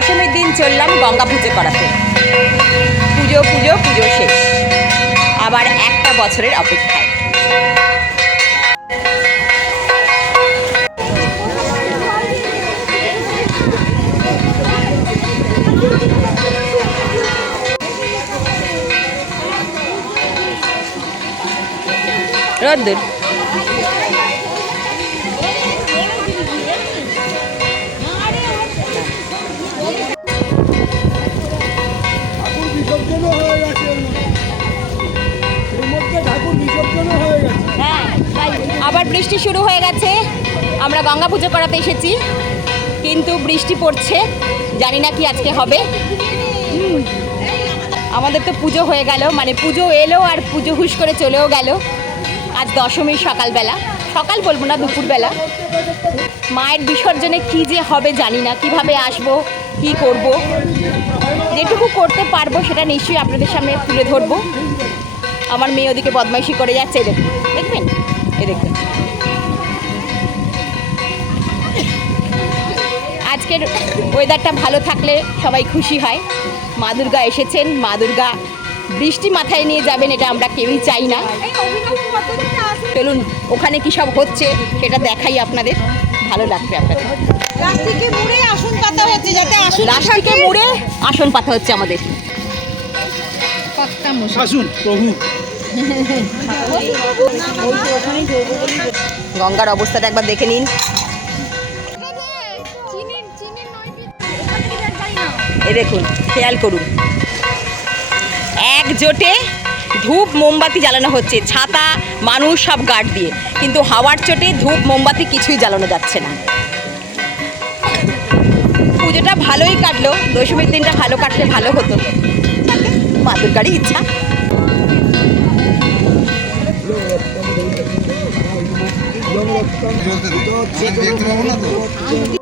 দশমীর দিন চললাম গঙ্গা পুজো করাতে। পুজো পুজো পুজো শেষ, আবার একটা বছরের অপেক্ষায়। রোদ্দুর আবার বৃষ্টি শুরু হয়ে গেছে। আমরা গঙ্গা পুজো করাতে এসেছি, কিন্তু বৃষ্টি পড়ছে, জানি না কি আজকে হবে। আমাদের তো পুজো হয়ে গেল, মানে পুজো এলো আর পুজো হুশ করে চলেও গেল। আজ দশমীর সকালবেলা, সকাল বলবো না, দুপুরবেলা। মায়ের বিসর্জনে কী যে হবে জানি না, কিভাবে আসবো, কি করব। যেটুকু করতে পারবো সেটা নিশ্চয়ই আপনাদের সামনে তুলে ধরবো। আমার মেয়ে ওদিকে বদমাইশি করে যাচ্ছে, দেখবেন, এ দেখবেন। আজকের ওয়েদারটা ভালো থাকলে সবাই খুশি হয়। মা দুর্গা এসেছেন, মা দুর্গা বৃষ্টি মাথায় নিয়ে যাবেন, এটা আমরা কেউই চাই না। চলুন ওখানে কী সব হচ্ছে সেটা দেখাই আপনাদের, ভালো লাগবে আপনাদের। প্লাস্টিকে মুড়ে আসন পাতা হচ্ছে, যাতে প্লাস্টিকে মুড়ে আসন পাতা হচ্ছে আমাদের। আসুন প্রভু। গঙ্গার অবস্থাটা একবার দেখে নিন। এ দেখুন, খেয়াল করুন, একজোটে ধূপ মোমবাতি জ্বালানো হচ্ছে, ছাতা মানুষ সব গার্ড দিয়ে, কিন্তু হাওয়ার চোটে ধূপ মোমবাতি কিছুই জ্বালানো যাচ্ছে না। পুজোটা ভালোই কাটলো, দশমীর দিনটা ভালো কাটলে ভালো হতো, মা দুর্গারই ইচ্ছা। দেখতে পাবো না তো।